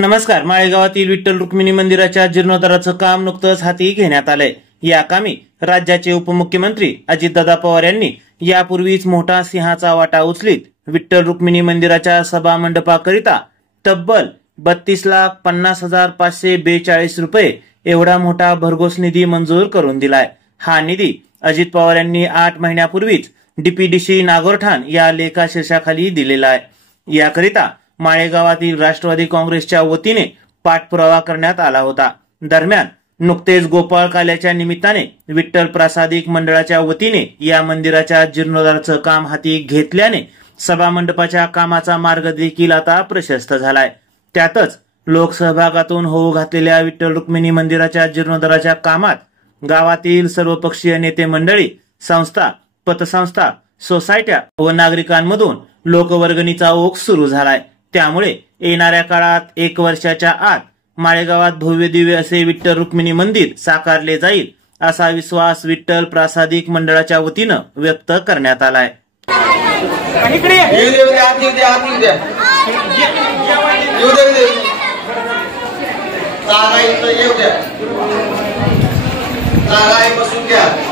नमस्कार. माळेगावातील विठ्ठल रुक्मिणी मंदिराच्या जीर्णोद्धाराचं काम नुकतंच हाती घेण्यात आलंय. या कामी राज्याचे उपमुख्यमंत्री अजितदादा पवार यांनी यापूर्वीच मोठा सिंहाचा वाटा उचलीत विठ्ठल रुक्मिणी मंदिराच्या सभा मंडपाकरिता तब्बल 32,50,542 रुपये एवढा मोठा भरघोस निधी मंजूर करून दिलाय. हा निधी अजित पवार यांनी 8 महिन्यापूर्वीच डीपीडीसी नागोरठाण या लेखाशीर्षाखाली दिलेला आहे. याकरिता माळेगावातील राष्ट्रवादी काँग्रेसच्या वतीने पाठपुरावा करण्यात आला होता. दरम्यान नुकतेच गोपाळ काल्याच्या निमित्ताने विठ्ठल प्रासादिक मंडळाच्या वतीने या मंदिराच्या जीर्णोद्धाराचं काम हाती घेतल्याने सभा मंडपाच्या कामाचा मार्ग देखील आता प्रशस्त झालाय. त्यातच लोकसहभागातून होऊ घातलेल्या विठ्ठल रुक्मिणी मंदिराच्या जीर्णोद्धाराच्या कामात गावातील सर्वपक्षीय नेते मंडळी, संस्था, पतसंस्था, सोसायट्या व नागरिकांमधून लोकवर्गणीचा ओघ सुरू झालाय. त्यामुळे येणाऱ्या काळात 1 वर्षाच्या आत माळेगावात भव्य दिव्य असे विठ्ठल रुक्मिणी मंदिर साकारले जाईल असा विश्वास विठ्ठल प्रासादिक मंडळाच्या वतीनं व्यक्त करण्यात आलाय. बसून घ्या.